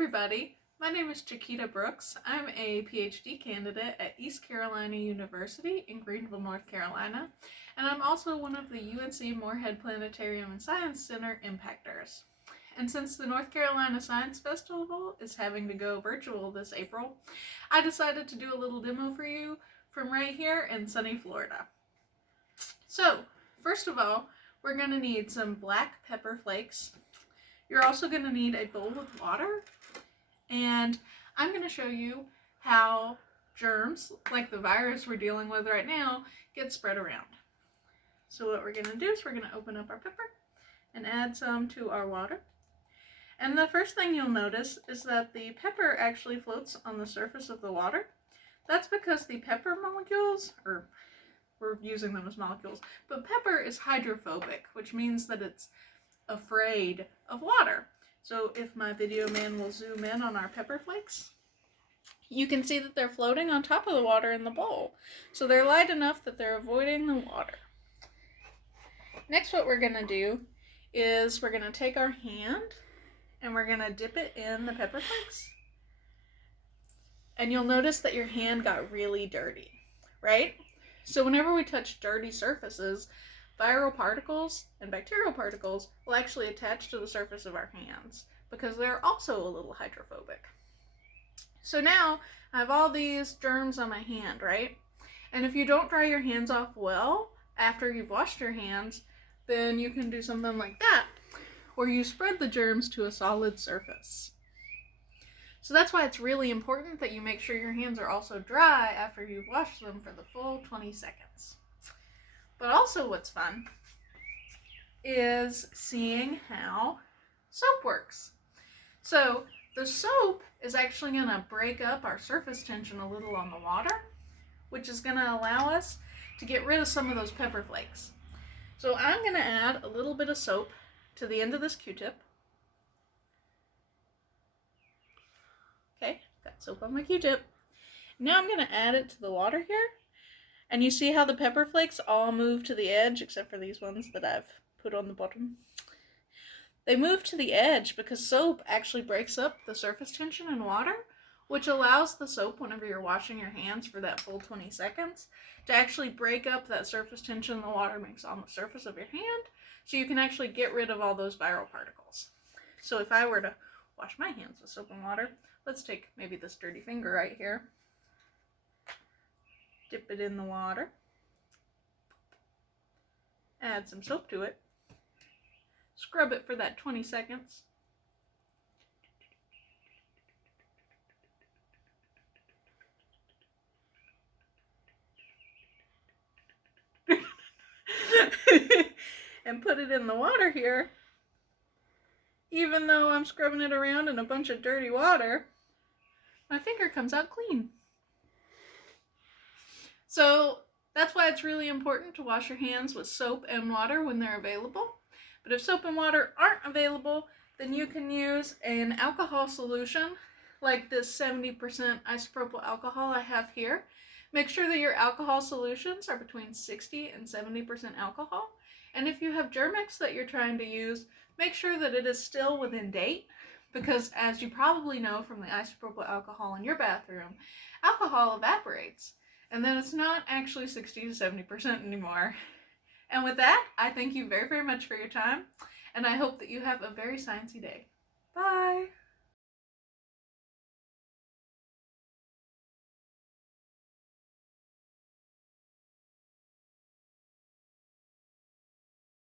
everybody, my name is Chequita Brooks. I'm a PhD candidate at East Carolina University in Greenville, North Carolina, and I'm also one of the UNC Morehead Planetarium and Science Center impactors. And since the North Carolina Science Festival is having to go virtual this April, I decided to do a little demo for you from right here in sunny Florida. So, first of all, we're going to need some black pepper flakes. You're also going to need a bowl of water, and I'm going to show you how germs, like the virus we're dealing with right now, get spread around. So what we're going to do is we're going to open up our pepper and add some to our water. And the first thing you'll notice is that the pepper actually floats on the surface of the water. That's because the pepper molecules, or we're using them as molecules, but pepper is hydrophobic, which means that it's afraid of water. So if my video man will zoom in on our pepper flakes, you can see that they're floating on top of the water in the bowl. So they're light enough that they're avoiding the water. Next, what we're going to do is we're going to take our hand and we're going to dip it in the pepper flakes. And you'll notice that your hand got really dirty, right? So whenever we touch dirty surfaces, viral particles and bacterial particles will actually attach to the surface of our hands because they're also a little hydrophobic. So now I have all these germs on my hand, right? And if you don't dry your hands off well after you've washed your hands, then you can do something like that, where you spread the germs to a solid surface. So that's why it's really important that you make sure your hands are also dry after you've washed them for the full 20 seconds. But also what's fun is seeing how soap works. So the soap is actually going to break up our surface tension a little on the water, which is going to allow us to get rid of some of those pepper flakes. So I'm going to add a little bit of soap to the end of this Q-tip. Okay, got soap on my Q-tip. Now I'm going to add it to the water here. And you see how the pepper flakes all move to the edge, except for these ones that I've put on the bottom. They move to the edge because soap actually breaks up the surface tension in water, which allows the soap, whenever you're washing your hands for that full 20 seconds, to actually break up that surface tension the water makes on the surface of your hand, so you can actually get rid of all those viral particles. So if I were to wash my hands with soap and water, let's take maybe this dirty finger right here. Dip it in the water, add some soap to it, scrub it for that 20 seconds. And put it in the water here. Even though I'm scrubbing it around in a bunch of dirty water, my finger comes out clean. So that's why it's really important to wash your hands with soap and water when they're available. But if soap and water aren't available, then you can use an alcohol solution like this 70% isopropyl alcohol I have here. Make sure that your alcohol solutions are between 60 and 70% alcohol. And if you have Germex that you're trying to use, make sure that it is still within date, because as you probably know from the isopropyl alcohol in your bathroom, alcohol evaporates. And then it's not actually 60 to 70% anymore. And with that, I thank you very, very much for your time, and I hope that you have a very sciencey day. Bye!